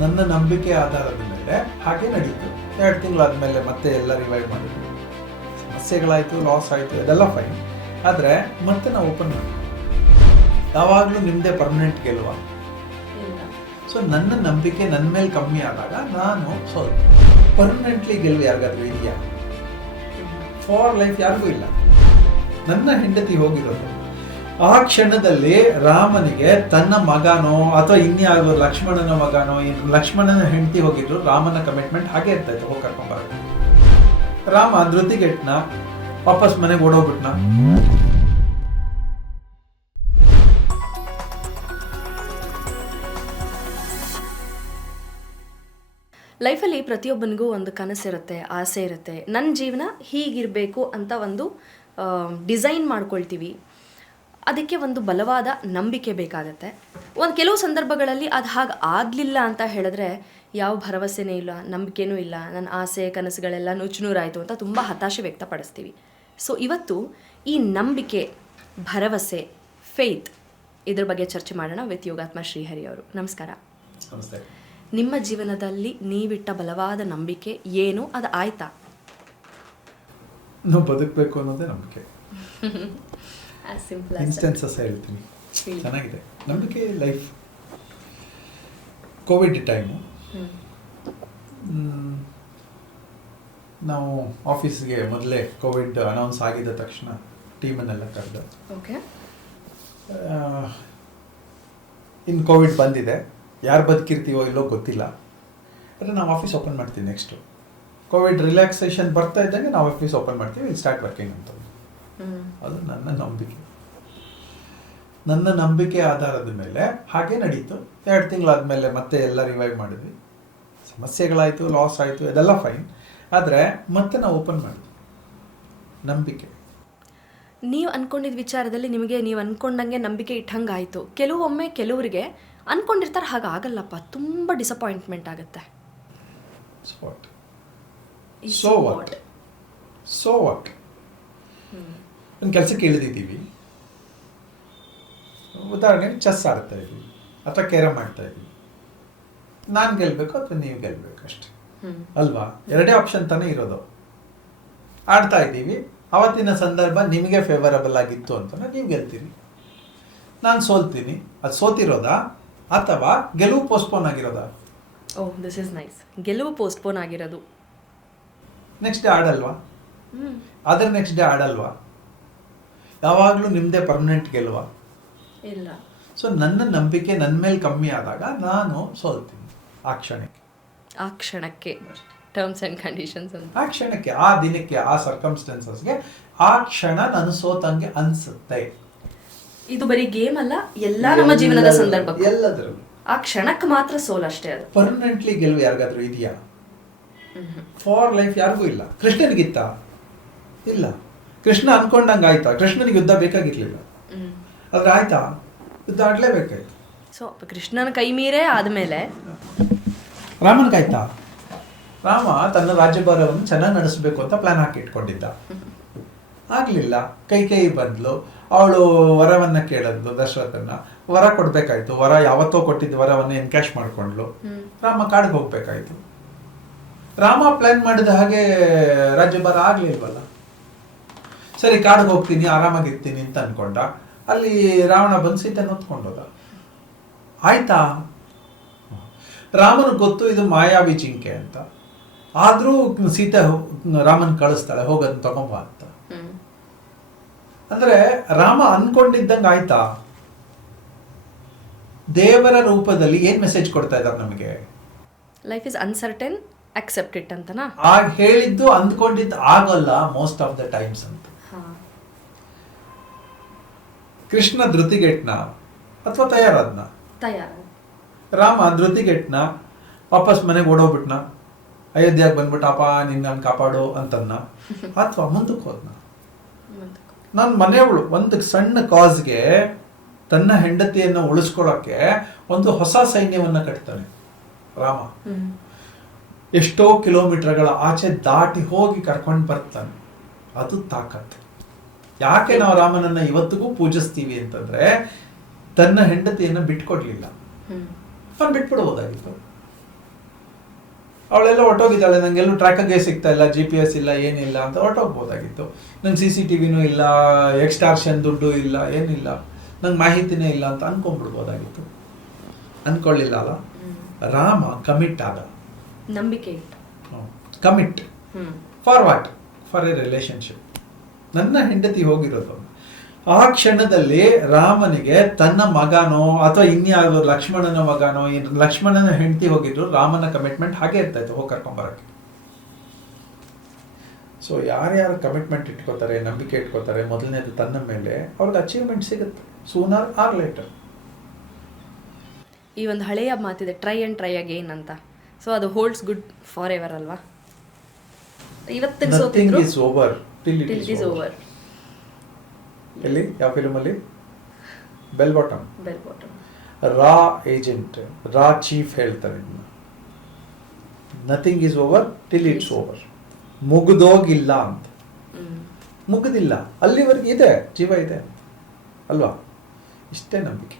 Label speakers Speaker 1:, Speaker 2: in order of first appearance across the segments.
Speaker 1: ನನ್ನ ನಂಬಿಕೆ ಆಧಾರದ ಮೇಲೆ ಹಾಗೆ ನಡೀತು. ಎರಡು ತಿಂಗಳಾದ್ಮೇಲೆ ಮತ್ತೆ ಎಲ್ಲ ರಿವೈವ್ ಮಾಡಿದ್ವಿ ಸಮಸ್ಯೆಗಳಾಯಿತು ಲಾಸ್ ಆಯಿತು ಅದೆಲ್ಲ ಫೈನ್ ಆದರೆ ಮತ್ತೆ ನಾವು ಓಪನ್ ಮಾಡಿದ್ವಿ. ಯಾವಾಗಲೂ ನಿಮ್ಮದೇ ಪರ್ಮನೆಂಟ್ ಗೆಲುವ. ಸೊ ನನ್ನ ನಂಬಿಕೆ ನನ್ನ ಮೇಲೆ ಕಮ್ಮಿ ಆದಾಗ ನಾನು ಸ್ವಲ್ಪ ಪರ್ಮನೆಂಟ್ಲಿ ಗೆಲುವು ಯಾರಿಗಾದ್ರೂ ಇದೆಯಾ? ಫಾರ್ ಲೈಫ್ ಯಾರಿಗೂ ಇಲ್ಲ. ನನ್ನ ಹೆಂಡತಿ ಹೋಗಿರೋದು. ಆ ಕ್ಷಣದಲ್ಲಿ ರಾಮನಿಗೆ ತನ್ನ ಮಗನೋ ಅಥವಾ ಇನ್ಯಾವ ಲಕ್ಷ್ಮಣನ ಮಗನೋ ಲಕ್ಷ್ಮಣನ ಹೆಂಡತಿ ಹೋಗಿದ್ರು, ರಾಮನ ಕಮಿಟ್ಮೆಂಟ್ ಹಾಗೆ ಇರ್ತಾ ಇತ್ತು ಹೋಗಿ ಕರ್ಕೊಂಬರೋದು ರಾಮ ಧೃತಿಗೆಟ್ನ ವಾಪಸ್ ಮನೆಗೆ ಓಡೋಗ್ಬಿಟ್ನ.
Speaker 2: ಲೈಫಲ್ಲಿ ಪ್ರತಿಯೊಬ್ಬನಿಗೂ ಒಂದು ಕನಸಿರುತ್ತೆ ಆಸೆ ಇರುತ್ತೆ. ನನ್ನ ಜೀವನ ಹೀಗಿರಬೇಕು ಅಂತ ಒಂದು ಡಿಸೈನ್ ಮಾಡ್ಕೊಳ್ತೀವಿ. ಅದಕ್ಕೆ ಒಂದು ಬಲವಾದ ನಂಬಿಕೆ ಬೇಕಾಗತ್ತೆ. ಒಂದು ಕೆಲವು ಸಂದರ್ಭಗಳಲ್ಲಿ ಅದು ಹಾಗೆ ಆಗಲಿಲ್ಲ ಅಂತ ಹೇಳಿದ್ರೆ ಯಾವ ಭರವಸೆನೇ ಇಲ್ಲ ನಂಬಿಕೆನೂ ಇಲ್ಲ ನನ್ನ ಆಸೆ ಕನಸುಗಳೆಲ್ಲ ನುಚ್ಚುನೂರಾಯಿತು ಅಂತ ತುಂಬ ಹತಾಶೆ ವ್ಯಕ್ತಪಡಿಸ್ತೀವಿ. ಸೊ ಇವತ್ತು ಈ ನಂಬಿಕೆ ಭರವಸೆ ಫೇತ್ ಇದ್ರ ಬಗ್ಗೆ ಚರ್ಚೆ ಮಾಡೋಣ ವಿತ್ ಯೋಗಾತ್ಮ ಶ್ರೀಹರಿ ಅವರು. ನಮಸ್ಕಾರ. ನಿಮ್ಮ ಜೀವನದಲ್ಲಿ ನೀವಿಟ್ಟ ಬಲವಾದ ನಂಬಿಕೆ ಏನು? ಅದು ಆಯ್ತಾ?
Speaker 1: ನಾವು ಬದುಕಬೇಕು ಅನ್ನೋದೇ ನಂಬಿಕೆ.
Speaker 2: ಸಿಂಪಲ್
Speaker 1: ಇನ್ಸ್ಟೆನ್ಸಸ್ ಹೇಳ್ತೀನಿ ಚೆನ್ನಾಗಿದೆ. ನಂಬಿಕೆ ಲೈಫ್ ಕೋವಿಡ್ ಟೈಮು ನಾವು ಆಫೀಸ್ಗೆ ಮೊದಲೇ ಕೋವಿಡ್ ಅನೌನ್ಸ್ ಆಗಿದ ತಕ್ಷಣ ಟೀಮನ್ನೆಲ್ಲ ಕರೆದು.
Speaker 2: ಓಕೆ
Speaker 1: ಇನ್ನು ಕೋವಿಡ್ ಬಂದಿದೆ. ಯಾರು ಬದುಕಿರ್ತೀವೋ ಇಲ್ಲೋ ಗೊತ್ತಿಲ್ಲ. ಆದರೆ ನಾವು ಆಫೀಸ್ ಓಪನ್ ಮಾಡ್ತೀವಿ ನೆಕ್ಸ್ಟು ಕೋವಿಡ್ ರಿಲ್ಯಾಕ್ಸೇಷನ್ ಬರ್ತಾ ಇದ್ದಂಗೆ ನಾವು ಆಫೀಸ್ ಓಪನ್ ಮಾಡ್ತೀವಿ ಇಲ್ಲಿ ಸ್ಟಾರ್ಟ್ ವರ್ಕಿಂಗ್ ಅಂತ. ಅದು ನನ್ನ ನಂಬಿಕೆ. ನನ್ನ ನಂಬಿಕೆ ಆಧಾರದ ಮೇಲೆ ಹಾಗೆ ನಡೀತು. ಎರಡು ತಿಂಗಳಾದ್ಮೇಲೆ ಮತ್ತೆ ಎಲ್ಲ ರಿವೈವ್ ಮಾಡಿದ್ವಿ. ಸಮಸ್ಯೆಗಳಾಯಿತು ಲಾಸ್ ಆಯಿತು ಇದೆಲ್ಲ ಫೈನ್ ಆದರೆ ಮತ್ತೆ ನಾವು ಓಪನ್ ಮಾಡಿದ್ವಿ. ನಂಬಿಕೆ.
Speaker 2: ನೀವು ಅನ್ಕೊಂಡಿದ್ದ ವಿಚಾರದಲ್ಲಿ ನಿಮಗೆ ನೀವು ಅನ್ಕೊಂಡಂಗೆ ನಂಬಿಕೆ ಇಟ್ಟಂಗಾಯ್ತು. ಕೆಲವೊಮ್ಮೆ ಕೆಲವರಿಗೆ ಅನ್ಕೊಂಡಿರ್ತಾರೆ ಹಾಗಾಗಲ್ಲಪ್ಪ. ತುಂಬ ಡಿಸಪಾಯಿಂಟ್ಮೆಂಟ್ ಆಗುತ್ತೆ.
Speaker 1: So
Speaker 2: what?
Speaker 1: ಸೊ ವಾಟ್ ಒಂದು ಕೆಲಸಕ್ಕೆ ಇಳಿದಿದ್ದೀವಿ. ಉದಾಹರಣೆಗೆ ಚೆಸ್ ಆಡ್ತಾ ಇದ್ವಿ ಅಥವಾ ಕ್ಯಾರಮ್ ಮಾಡ್ತಾ ಇದ್ವಿ. ನಾನು ಗೆಲ್ಬೇಕು ಅಥವಾ ನೀವು ಗೆಲ್ಬೇಕು ಅಷ್ಟೆ. ಅಲ್ವಾ? ಎರಡೇ ಆಪ್ಷನ್ ತಾನೇ ಇರೋದು. ಆಡ್ತಾ ಇದ್ದೀವಿ ಅವತ್ತಿನ ಸಂದರ್ಭ ನಿಮಗೆ ಫೇವರಬಲ್ ಆಗಿತ್ತು ಅಂತ ನೀವು ಗೆಲ್ತೀರಿ. ನಾನು ಸೋಲ್ತೀನಿ. ಅದು ಸೋತಿರೋದಾ? ಅಥವಾ ಗೆಲುವು ಪೋಸ್ಟ್ಪೋನ್ ಆಗಿರೋದಾ?
Speaker 2: ಓ ದಿಸ್ ಇಸ್ ನೈಸ್ ಗೆಲುವು ಪೋಸ್ಟ್ಪೋನ್ ಆಗಿರೋದು.
Speaker 1: ನೆಕ್ಸ್ಟ್ ಡೇ ಆಡಲ್ವಾ. ಅದರ ನೆಕ್ಸ್ಟ್ ಡೇ ಆಡಲ್ವಾ? ಯಾವಾಗಲೂ ನಿಮ್ಮದೇ ಪರ್ಮನೆಂಟ್ ಗೆಲ್ವಾ.
Speaker 2: ಇಲ್ಲ.
Speaker 1: ಸೊ ನನ್ನ ನಂಬಿಕೆ ನನ್ನ ಮೇಲೆ ಕಮ್ಮಿ ಆದಾಗ ನಾನು ಸೋಲ್ತೀನಿ ಆ ಕ್ಷಣಕ್ಕೆ.
Speaker 2: ಆ ಕ್ಷಣಕ್ಕೆ. ಟರ್ಮ್ಸ್ ಆ್ಯಂಡ್ ಕಂಡೀಷನ್ಸ್ ಅಂತ.
Speaker 1: ಆ ಕ್ಷಣಕ್ಕೆ ಆ ದಿನಕ್ಕೆ ಆ ಸರ್ಕಮ್ಸ್ಟೆನ್ಸಸ್ಗೆ ಆ ಕ್ಷಣ ನಾನು ಸೋತಂಗೆ ಅನಿಸುತ್ತೆ.
Speaker 2: ಇದು ಬರೀ ಗೇಮ್ ಅಲ್ಲ ಎಲ್ಲ ನಮ್ಮ ಜೀವನದ ಸಂದರ್ಭ
Speaker 1: ಎಲ್ಲದರಲ್ಲೂ.
Speaker 2: ಆ ಕ್ಷಣಕ್ಕೆ ಮಾತ್ರ ಸೋಲ್ ಅಷ್ಟೇ ಅದು.
Speaker 1: ಪರ್ಮನೆಂಟ್ಲಿ ಗೆಲುವು ಯಾರಿಗಾದ್ರೂ ಇದೆಯಾ? ಫಾರ್ ಲೈಫ್ ಯಾರಿಗೂ ಇಲ್ಲ. ಕೃಷ್ಣನಿಗಿತ್ತ? ಇಲ್ಲ. ಕೃಷ್ಣ ಅನ್ಕೊಂಡಂಗೆ ಆಯ್ತಾ? ಕೃಷ್ಣನಿಗೆ ಯುದ್ಧ ಬೇಕಾಗಿರ್ಲಿಲ್ಲ. ಆದ್ರೆ ಆಯ್ತಾ? ಯುದ್ಧ ಆಡ್ಲೇಬೇಕಾಯ್ತು.
Speaker 2: ಸೊ ಕೃಷ್ಣನ ಕೈ ಮೀರೇ ಆದಮೇಲೆ
Speaker 1: ರಾಮನ್ಗಾಯ್ತಾ ರಾಮ ತನ್ನ ರಾಜ್ಯಭಾರವನ್ನು ಚೆನ್ನಾಗಿ ನಡೆಸಬೇಕು ಅಂತ ಪ್ಲಾನ್ ಹಾಕಿ ಇಟ್ಕೊಂಡಿದ್ದ. ಆಗ್ಲಿಲ್ಲ. ಕೈ ಕೈ ಬಂದ್ಲು. ಅವಳು ವರವನ್ನ ಕೇಳಿದ್ಲು ದಶರಥನ ವರ ಕೊಡ್ಬೇಕಾಯ್ತು. ವರ ಯಾವತ್ತೋ ಕೊಟ್ಟಿದ್ದ ವರವನ್ನ ಎನ್ಕ್ಯಾಶ್ ಮಾಡ್ಕೊಂಡ್ಲು ರಾಮ ಕಾಡಿಗೆ ಹೋಗ್ಬೇಕಾಯ್ತು. ರಾಮ ಪ್ಲಾನ್ ಮಾಡಿದ ಹಾಗೆ ರಾಜ್ಯಭಾರ ಆಗ್ಲಿಲ್ವಲ್ಲ? ಸರಿ ಕಾಡಿಗೆ ಹೋಗ್ತೀನಿ ಆರಾಮಾಗಿರ್ತೀನಿ ಅಂತ ಅನ್ಕೊಂಡ. ಅಲ್ಲಿ ರಾವಣ ಬಂದು ಸೀತೆ ಹೊತ್ಕೊಂಡೋದ. ಆಯ್ತಾ? ರಾಮನ ಗೊತ್ತು ಇದು ಮಾಯಾವಿ ಜಿಂಕೆ ಅಂತ. ಆದ್ರೂ ಸೀತೆ ರಾಮನ್ ಕಳಿಸ್ತಾಳೆ ಹೋಗೋದನ್ನ ತಗೊಂಬ ಅಂತ. ಅಂದ್ರೆ ರಾಮ ಅನ್ಕೊಂಡಿದ್ದಂಗೆ ಆಯ್ತಾ? ದೇವರ ರೂಪದಲ್ಲಿ ಏನ್ ಮೆಸೇಜ್ ಕೊಡ್ತಾ ಇದ್ದಾರೆ ನಮಗೆ?
Speaker 2: Life is uncertain accept it ಅಂತನಾ?
Speaker 1: ಆಗ ಹೇಳಿದ್ದು ಅಂದ್ಕೊಂಡಿದ್ದು ಆಗಲ್ಲ ಮೋಸ್ಟ್ ಆಫ್ ದ ಟೈಮ್ಸ್ ಅಂತ. ಕೃಷ್ಣ ಧೃತಿಗೆಟ್ನ ಅಥವಾ ತಯಾರಾದ್ನ?
Speaker 2: ತಯಾರ.
Speaker 1: ರಾಮ ಧೃತಿಗೆಟ್ನ ವಾಪಸ್ ಮನೆಗೆ ಓಡೋಗ್ಬಿಟ್ನ. ಅಯೋಧ್ಯೆಗೆ ಬಂದ್ಬಿಟ್ಟಪ್ಪ ನಿನ್ನ ಕಾಪಾಡು ಅಂತನ್ನ. ಅಥವಾ ಮುಂದಕ್ಕೆ ಹೋದ್ನ. ನನ್ನ ಮನೆಯವಳು ಒಂದು ಸಣ್ಣ ಕಾಸ್ಗೆ ತನ್ನ ಹೆಂಡತಿಯನ್ನು ಉಳಿಸ್ಕೊಳ್ಳೋಕೆ ಒಂದು ಹೊಸ ಸೈನ್ಯವನ್ನ ಕಟ್ತಾನೆ ರಾಮ. ಎಷ್ಟೋ ಕಿಲೋಮೀಟರ್ಗಳ ಆಚೆ ದಾಟಿ ಹೋಗಿ ಕರ್ಕೊಂಡು ಬರ್ತಾನೆ. ಅದು ತಾಕತ್ತು. ಯಾಕೆ ನಾವು ರಾಮನನ್ನ ಇವತ್ತಿಗೂ ಪೂಜಿಸ್ತೀವಿ ಅಂತಂದ್ರೆ ತನ್ನ ಹೆಂಡತಿಯನ್ನ ಬಿಟ್ಕೊಡ್ಲಿಲ್ಲ. ಅವ್ನು ಬಿಟ್ಬಿಡ್ಬೋದಾಗಿತ್ತು. ಅವಳೆಲ್ಲ ಹೊಟ್ಟೋಗಿದ್ದಾಳೆ ನಂಗೆಲ್ಲೂ ಟ್ರ್ಯಾಕಾಗೆ ಸಿಗ್ತಾ ಇಲ್ಲ ಜಿ ಪಿ ಎಸ್ ಇಲ್ಲ ಏನಿಲ್ಲ ಅಂತ ಹೊಟ್ಟೋಗ್ಬೋದಾಗಿತ್ತು ನಂಗೆ ಸಿ ಸಿ ಟಿ ವಿನೂ ಇಲ್ಲ ಎಕ್ಸ್ಟ್ರಾಕ್ಷನ್ ದುಡ್ಡು ಇಲ್ಲ ಏನಿಲ್ಲ. ನಂಗೆ ಮಾಹಿತಿನೇ ಇಲ್ಲ ಅಂತ ಅನ್ಕೊಂಡ್ಬಿಡ್ಬೋದಾಗಿತ್ತು. ಅನ್ಕೊಳ್ಳಿಲ್ಲ ಅಲ್ಲ? ರಾಮ ಕಮಿಟ್ ಆದ.
Speaker 2: ನಂಬಿಕೆ
Speaker 1: commit for what for a relationship ನನ್ನ ಹೆಂಡತಿ ಹೋಗಿರೋದು. ಆ ಕ್ಷಣದಲ್ಲಿ ರಾಮನಿಗೆ ತನ್ನ ಮಗನೋ ಅಥವಾ ಇನ್ಯಾವ ಲಕ್ಷ್ಮಣನ ಮಗನೋ ಏನು ಲಕ್ಷ್ಮಣನ ಹೆಂಡತಿ ಹೋಗಿದ್ರು ರಾಮನ ಕಮಿಟ್ಮೆಂಟ್ ಹಾಗೆ ಇರ್ತಾ ಇತ್ತು ಹೋಗಿ ಕರ್ಕೊಂಬರಕ್ಕೆ ಸೊ ಯಾರ್ಯಾರು ಕಮಿಟ್ಮೆಂಟ್ ಇಟ್ಕೋತಾರೆ ನಂಬಿಕೆ ಇಟ್ಕೋತಾರೆ ಮೊದಲನೇದು ತನ್ನ ಮೇಲೆ ಅವ್ರಿಗೆ ಅಚೀವ್ಮೆಂಟ್ ಸಿಗುತ್ತೆ ಸೂನರ್ ಆರ್ ಲೇಟರ್
Speaker 2: ಈ ಒಂದು ಹಳೆಯ ಮಾತಿದೆ ಟ್ರೈ ಅಂಡ್ ಟ್ರೈ ಅಗೇನ್ ಅಂತ. ಸೊ ಅದು ಹೋಲ್ಡ್ಸ್ ಗುಡ್ ಫಾರ್ ಎವರ್ ಅಲ್ವಾ?
Speaker 1: ಇವತ್ತಿನ
Speaker 2: ಸೋತಿದ್ರು?
Speaker 1: Over till it
Speaker 2: is over
Speaker 1: ಎಲ್ಲಿ ಯಾವ ಫಿಲ್ಮಲ್ಲಿ ಬೆಲ್ ಬಾಟಮ್
Speaker 2: ಬೆಲ್ ಬಾಟಮ್
Speaker 1: ರಾ ಏಜೆಂಟ್ ರಾ ಚೀಫ್ ಹೇಳ್ತಾರೆ nothing is over till it's over ಮುಗಿದೋಗಿಲ್ಲ ಅಂತ. ಮುಗಿದಿಲ್ಲ. ಅಲ್ಲಿವರೆಗೆ ಇದೆ ಜೀವ ಇದೆ. ಅಲ್ವಾ? ಇಷ್ಟೇ ನಂಬಿಕೆ.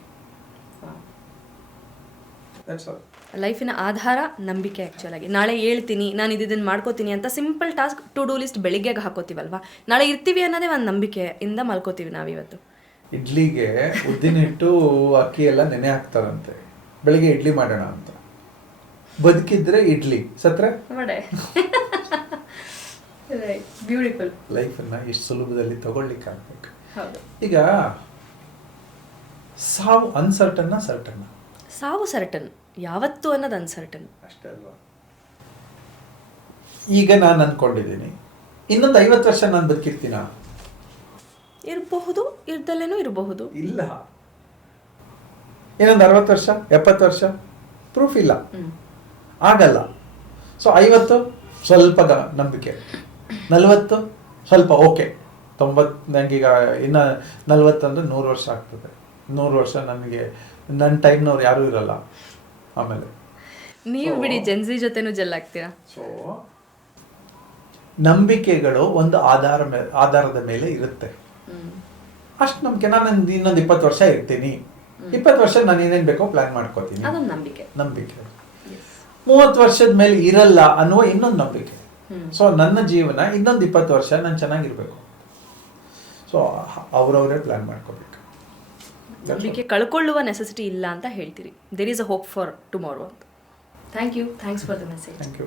Speaker 1: That's all.
Speaker 2: ಲೈಫಿನ ಆಧಾರ ನಂಬಿಕೆ ಆ್ಯಕ್ಚುಲಾಗಿ ನಾಳೆ ಹೇಳ್ತೀನಿ ನಾನು ಇದನ್ನು ಮಾಡ್ಕೋತೀನಿ ಅಂತ simple task to do list ಬೆಳಿಗ್ಗೆಗೆ ಹಾಕೋತೀವಲ್ವಾ? ನಾಳೆ ಇರ್ತೀವಿ ಅನ್ನೋದೇ ಒಂದು ನಂಬಿಕೆಯಿಂದ ಮಲ್ಕೋತೀವಿ ನಾವಿವತ್ತು.
Speaker 1: ಇಡ್ಲಿಗೆ ಉದ್ದಿನ ಹಿಟ್ಟು ಅಕ್ಕಿ ಎಲ್ಲ ನೆನೆ ಹಾಕ್ತಾರಂತೆ. ಬೆಳಿಗ್ಗೆ ಇಡ್ಲಿ ಮಾಡೋಣ ಅಂತ. ಬದುಕಿದ್ರೆ ಇಡ್ಲಿ. ಸತ್ರ?
Speaker 2: ಮಾಡೆ ಬ್ಯೂಟಿಫುಲ್
Speaker 1: ಲೈಫನ್ನ ಇಷ್ಟು ಸುಲಭದಲ್ಲಿ ತಗೊಳ್ಲಿಕ್ಕೆ ಆಗ್ಬೇಕು
Speaker 2: ಹೌದು.
Speaker 1: ಈಗ ಸಾವು ಅನ್ಸರ್ಟನ್ನ ಸರ್ಟನ್ನ
Speaker 2: ಸಾವು ಸರ್ಟನ್ ಯಾವತ್ತು ಅನ್ನೋದು ಅನ್ಸರ್ಟನ್
Speaker 1: ಅಷ್ಟೇ ಅಲ್ವಾ? ಈಗ ನಾನು ಅನ್ಕೊಂಡಿದ್ದೀನಿ. ಇನ್ನೊಂದು ಐವತ್ತು ವರ್ಷ ನಾನು ಬದುಕಿರ್ತೀನ?
Speaker 2: ಇರಬಹುದು ಇರ್ದಲ್ಲೇನೂ ಇರಬಹುದು.
Speaker 1: ಇಲ್ಲ. ಇನ್ನೊಂದು ಅರವತ್ತು ವರ್ಷ ಎಪ್ಪತ್ತು ವರ್ಷ ಪ್ರೂಫ್ ಇಲ್ಲ. ಆಗಲ್ಲ. ಸೊ ಐವತ್ತು ಸ್ವಲ್ಪ ನಂಬಿಕೆ. ನಲವತ್ತು ಸ್ವಲ್ಪ ಓಕೆ ತೊಂಬತ್ತು ನನಗೀಗ ಇನ್ನು ನಲ್ವತ್ತಂದ್ರೆ ನೂರು ವರ್ಷ ಆಗ್ತದೆ. ನೂರು ವರ್ಷ ನನಗೆ ನನ್ನ ಟೈಮ್ನವ್ರು ಯಾರೂ ಇರಲ್ಲ. ಆಮೇಲೆ.
Speaker 2: ನೀವು ಬಿಡಿ ಜೆನ್ಸಿ ಜೊತೆನೂ ಜೆಲ್ ಆಗ್ತೀರಾ
Speaker 1: ಸೊ ನಂಬಿಕೆಗಳು ಒಂದು ಆಧಾರ ಮೇಲೆ ಆಧಾರದ ಮೇಲೆ ಇರುತ್ತೆ. ಅಷ್ಟು ನಂಬಿಕೆ. ನಾನು ಇನ್ನೊಂದು ಇಪ್ಪತ್ತು ವರ್ಷ ಇರ್ತೀನಿ. ಇಪ್ಪತ್ತು ವರ್ಷ ನಾನು ಏನೇನು ಬೇಕೋ ಪ್ಲಾನ್ ಮಾಡ್ಕೋತೀನಿ.
Speaker 2: ಅದೊಂದು ನಂಬಿಕೆ.
Speaker 1: ನಂಬಿಕೆ. ಮೂವತ್ತು ವರ್ಷದ ಮೇಲೆ ಇರಲ್ಲ ಅನ್ನುವ ಇನ್ನೊಂದು ನಂಬಿಕೆ. ಸೊ ನನ್ನ ಜೀವನ ಇನ್ನೊಂದು ಇಪ್ಪತ್ತು ವರ್ಷ ನಾನು ಚೆನ್ನಾಗಿರ್ಬೇಕು. ಸೊ ಅವರವರೇ ಪ್ಲಾನ್ ಮಾಡ್ಕೋಬೇಕು.
Speaker 2: ನಂಬಿಕೆ ಕಳ್ಕೊಳ್ಳುವ ನೆಸೆಸಿಟಿ ಇಲ್ಲ ಅಂತ ಹೇಳ್ತೀರಿ. There is a hope for tomorrow ಅಂತ. Thank you thanks for the message
Speaker 1: thank you